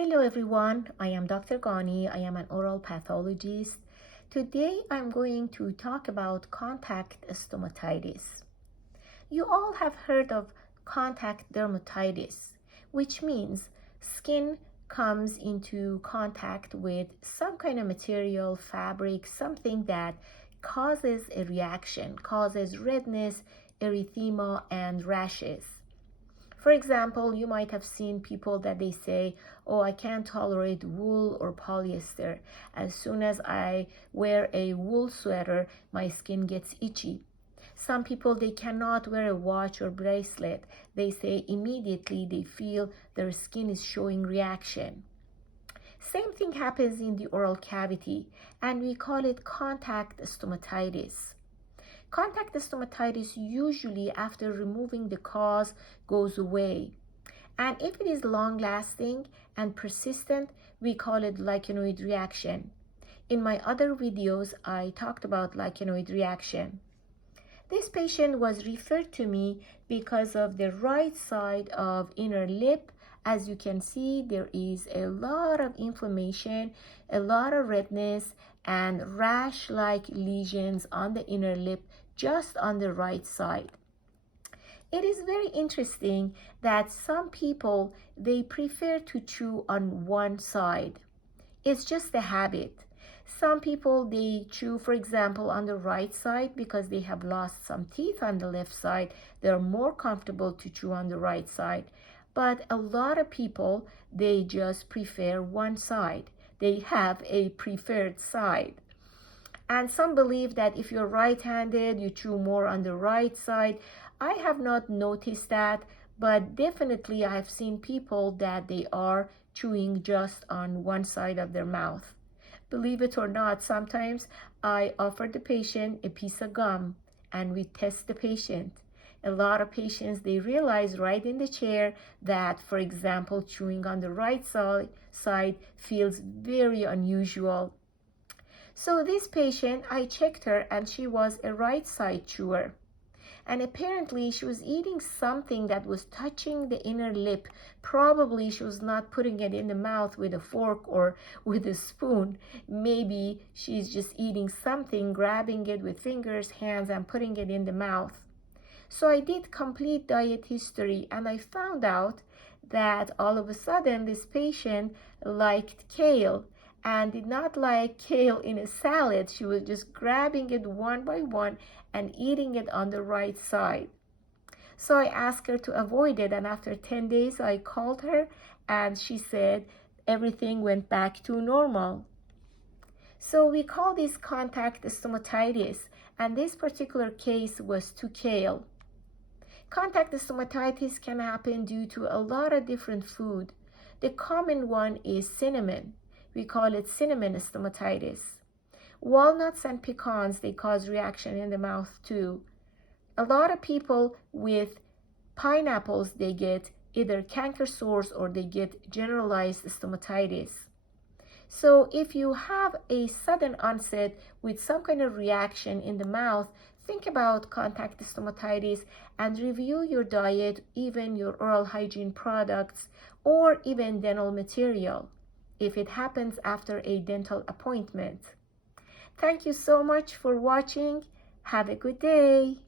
Hello everyone, I am Dr. Ghanee. I am an oral pathologist. Today I'm going to talk about contact stomatitis. You all have heard of contact dermatitis, which means skin comes into contact with some kind of material, fabric, something that causes a reaction, causes redness, erythema, and rashes. For example, you might have seen people that they say, oh, I can't tolerate wool or polyester. As soon as I wear a wool sweater, my skin gets itchy. Some people, they cannot wear a watch or bracelet. They say immediately they feel their skin is showing reaction. Same thing happens in the oral cavity, and we call it contact stomatitis. Contact stomatitis usually after removing the cause goes away. And if it is long-lasting and persistent, we call it lichenoid reaction. In my other videos, I talked about lichenoid reaction. This patient was referred to me because of the right side of inner lip. As you can see, there is a lot of inflammation, a lot of redness, and rash-like lesions on the inner lip just on the right side. It is very interesting that some people, they prefer to chew on one side. It's just a habit. Some people, they chew, for example, on the right side because they have lost some teeth on the left side. They're more comfortable to chew on the right side. But a lot of people, they just prefer one side. They have a preferred side. And some believe that if you're right-handed, you chew more on the right side. I have not noticed that, but definitely I have seen people that they are chewing just on one side of their mouth. Believe it or not, sometimes I offer the patient a piece of gum and we test the patient. A lot of patients, they realize right in the chair that, for example, chewing on the right side feels very unusual. So this patient, I checked her and she was a right side chewer. And apparently she was eating something that was touching the inner lip. Probably she was not putting it in the mouth with a fork or with a spoon. Maybe she's just eating something, grabbing it with fingers, hands, and putting it in the mouth. So I did complete diet history and I found out that all of a sudden this patient liked kale and did not like kale in a salad. She was just grabbing it one by one and eating it on the right side. So I asked her to avoid it, and after 10 days I called her and she said everything went back to normal. So we call this contact stomatitis, and this particular case was to kale. Contact stomatitis can happen due to a lot of different food. The common one is cinnamon. We call it cinnamon stomatitis. Walnuts and pecans, they cause reaction in the mouth too. A lot of people with pineapples, they get either canker sores or they get generalized stomatitis. So if you have a sudden onset with some kind of reaction in the mouth, think about contact stomatitis and review your diet, even your oral hygiene products, or even dental material if it happens after a dental appointment. Thank you so much for watching. Have a good day.